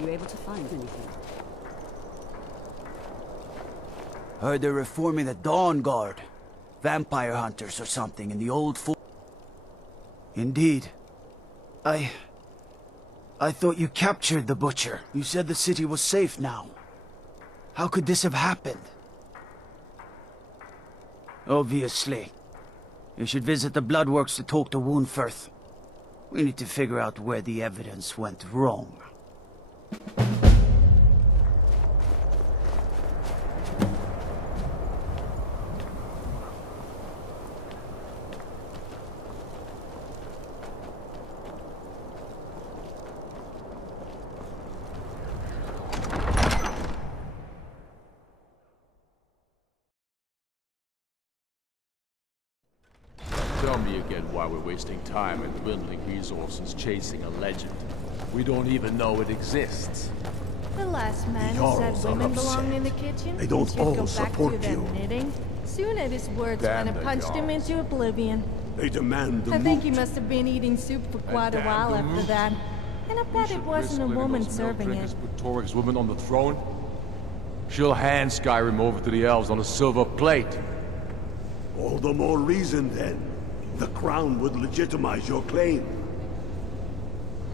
You able to find anything? Heard they're reforming the Dawn Guard. Vampire hunters or something in the old fort. Indeed. I thought you captured the Butcher. You said the city was safe now. How could this have happened? Obviously. You should visit the Bloodworks to talk to Woundfirth. We need to figure out where the evidence went wrong. Tell me again why we're wasting time and dwindling resources chasing a legend. We don't even know it exists. The last man The who said Jarls are women belong upset. in the kitchen. They don't should all go back support to their you. knitting. Soon his words Damn went and the punched him Jarls. into oblivion. They demand the I think moot. he must have been eating soup for quite a damn while the after moot. that. And I bet it wasn't a woman serving it. Put Toryg's woman on the throne. She'll hand Skyrim over to the elves on a silver plate. All the more reason, then. The crown would legitimize your claim.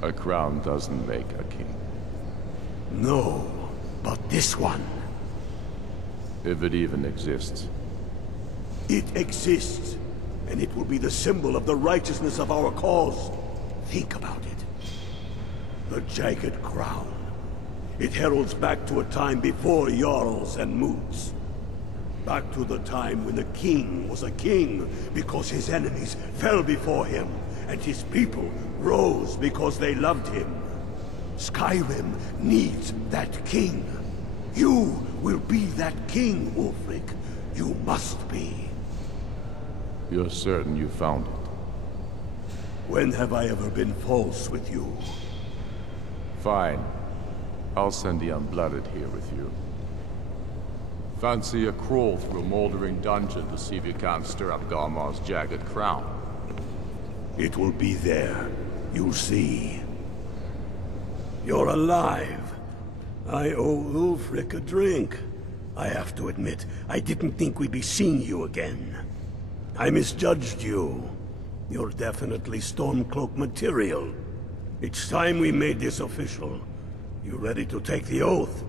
A crown doesn't make a king. No, but this one. If it even exists. It exists, and it will be the symbol of the righteousness of our cause. Think about it. The jagged crown. It heralds back to a time before Jarls and Moots. Back to the time when the king was a king because his enemies fell before him, and his people rose because they loved him. Skyrim needs that king. You will be that king, Ulfric. You must be. You're certain you found it? When have I ever been false with you? Fine. I'll send the Unblooded here with you. Fancy a crawl through a moldering dungeon to see if you can't stir up Garmar's jagged crown. It will be there. You'll see. You're alive. I owe Ulfric a drink. I have to admit, I didn't think we'd be seeing you again. I misjudged you. You're definitely Stormcloak material. It's time we made this official. You ready to take the oath?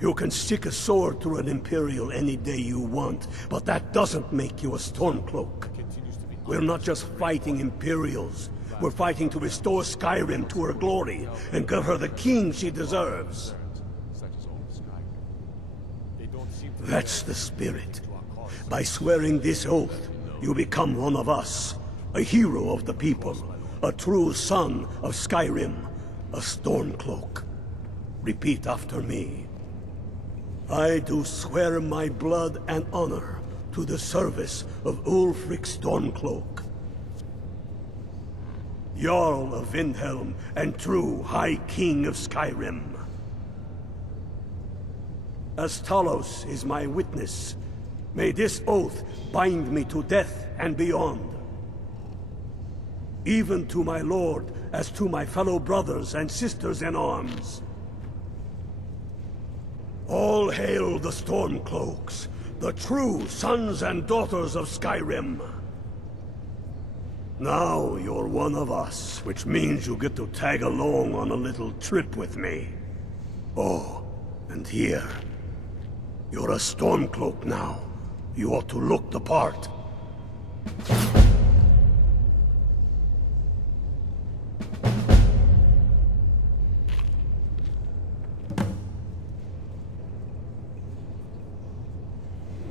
You can stick a sword through an Imperial any day you want, but that doesn't make you a Stormcloak. We're not just fighting Imperials. We're fighting to restore Skyrim to her glory, and give her the king she deserves. That's the spirit. By swearing this oath, you become one of us. A hero of the people. A true son of Skyrim. A Stormcloak. Repeat after me. I do swear my blood and honor to the service of Ulfric Stormcloak, Jarl of Windhelm and true High King of Skyrim. As Talos is my witness, may this oath bind me to death and beyond. Even to my lord, as to my fellow brothers and sisters in arms. All hail the Stormcloaks, the true sons and daughters of Skyrim. Now you're one of us, which means you get to tag along on a little trip with me. Oh, and here. You're a Stormcloak now. You ought to look the part.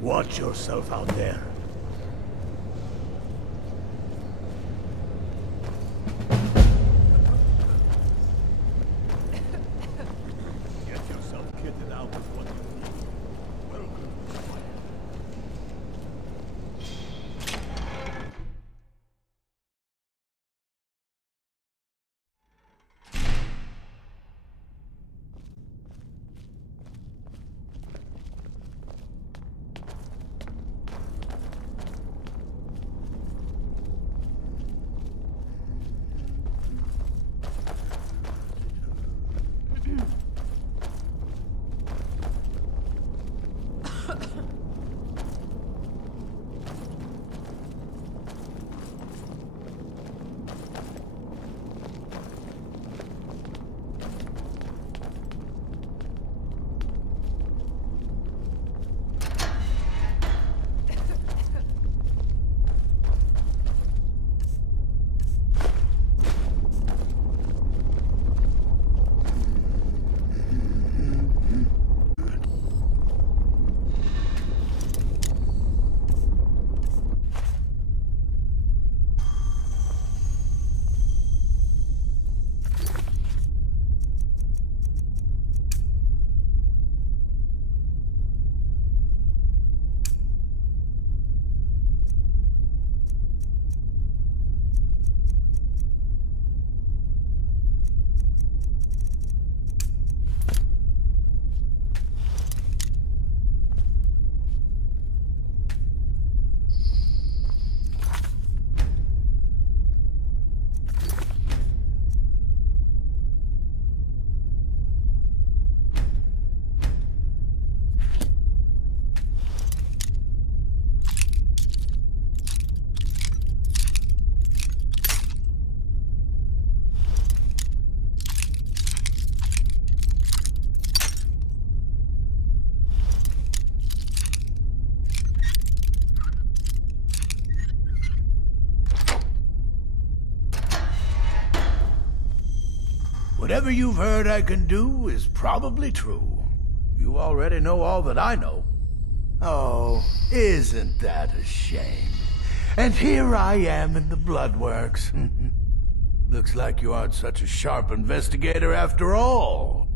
Watch yourself out there. Get yourself kitted out with what you need. Welcome to the fire. Whatever you've heard I can do is probably true. You already know all that I know. Oh, isn't that a shame? And here I am in the Bloodworks. Looks like you aren't such a sharp investigator after all.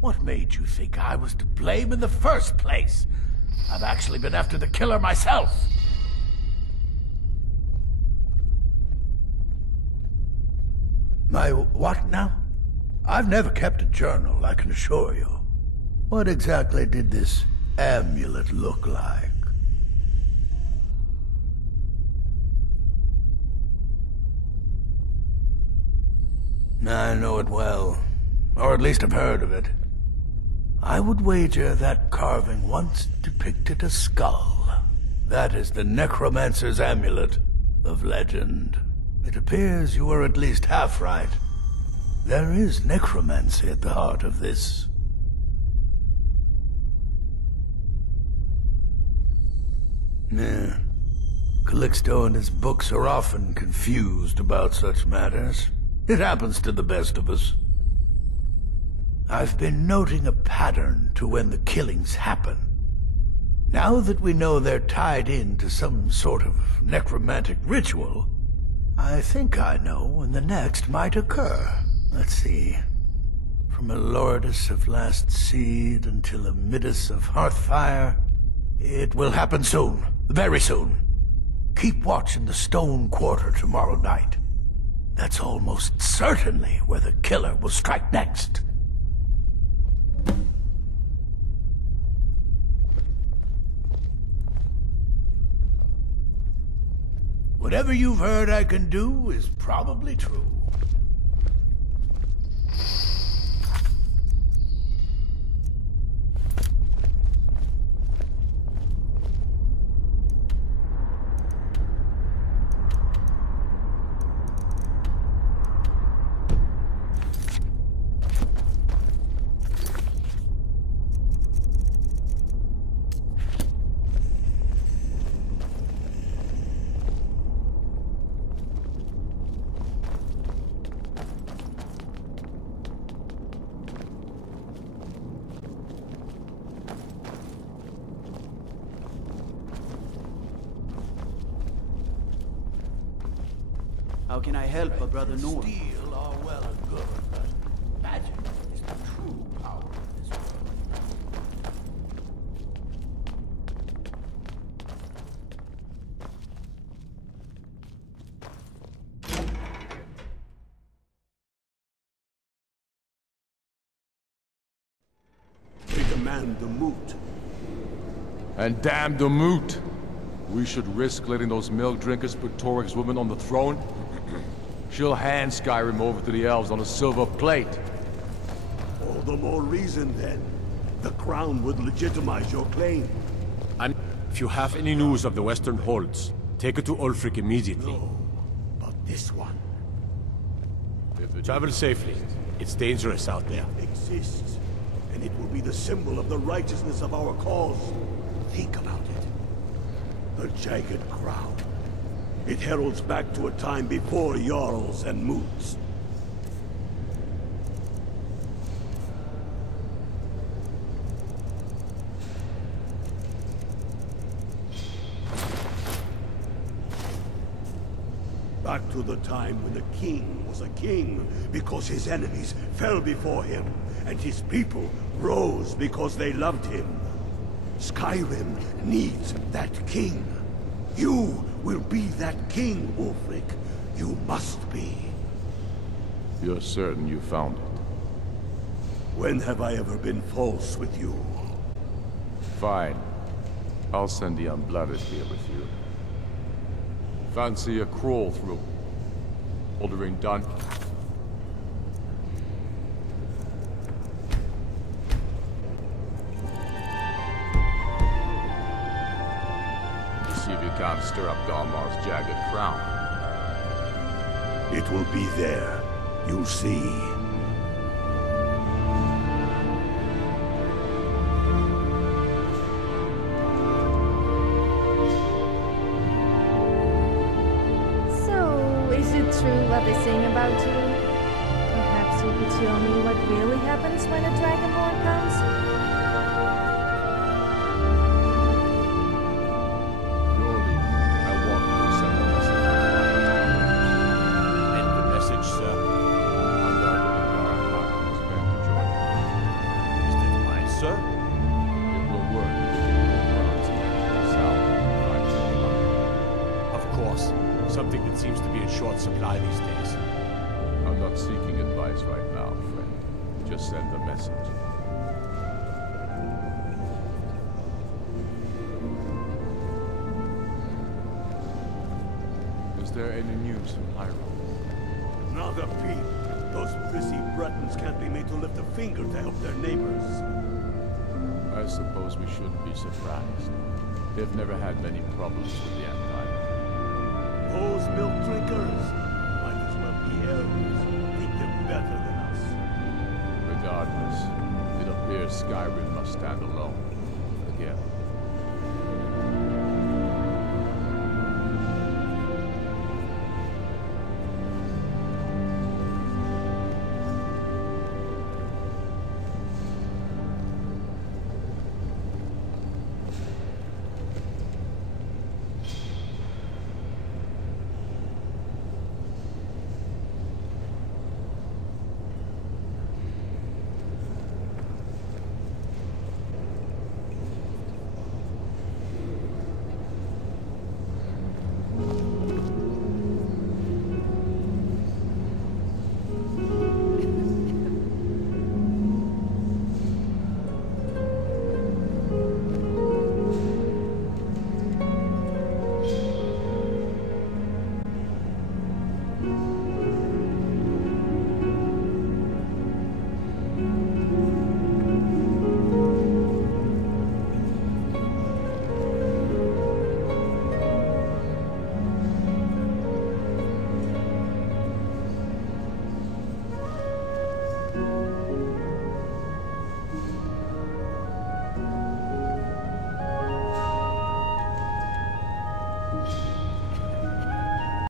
What made you think I was to blame in the first place? I've actually been after the killer myself. My what now? I've never kept a journal, I can assure you. What exactly did this amulet look like? I know it well. Or at least I've heard of it. I would wager that carving once depicted a skull. That is the necromancer's amulet of legend. It appears you were at least half right. There is necromancy at the heart of this. Yeah. Calixto and his books are often confused about such matters. It happens to the best of us. I've been noting a pattern to when the killings happen. Now that we know they're tied into some sort of necromantic ritual, I think I know when the next might occur. Let's see. From Elordis of Last Seed until Amidus of Hearthfire, it will happen soon. Very soon. Keep watch in the Stone Quarter tomorrow night. That's almost certainly where the killer will strike next. Whatever you've heard I can do is probably true. How can I help a brother Norm? Steel are well and good, but magic is the true power of this world. They demand the moot. And damn the moot! We should risk letting those milk drinkers put Torik's woman on the throne? She'll hand Skyrim over to the elves on a silver plate. All the more reason, then. The crown would legitimize your claim. And if you have any news of the Western Holds, take it to Ulfric immediately. No, but this one Travel safely. It's dangerous out there. exists, and it will be the symbol of the righteousness of our cause. Think about it. The jagged crown. It heralds back to a time before Jarls and Moots. Back to the time when the king was a king because his enemies fell before him, and his people rose because they loved him. Skyrim needs that king. You will be that king, Ulfric. You must be. You're certain you found it? When have I ever been false with you? Fine. I'll send the Unblooded here with you. Fancy a crawl through Bouldering done. See if you can't stir up Galmar's jagged crown. It will be there. You'll see. So really happens when a Dragonborn comes? Surely, I want you to send a message. And the message, sir. I'm not really Guard Hawking his men to join me. Is that mine, sir? It will work if we can go around to the south and find the Of course. Something that seems to be in short supply these days. I'm not seeking advice right now, friend. Just send a message. Is there any news from Hyrule? Not a peep. Those busy Bretons can't be made to lift a finger to help their neighbors. I suppose we shouldn't be surprised. They've never had many problems with the Empire. Those milk drinkers might as well be elves. Think they're better than us. Regardless, it appears Skyrim must stand alone. Again.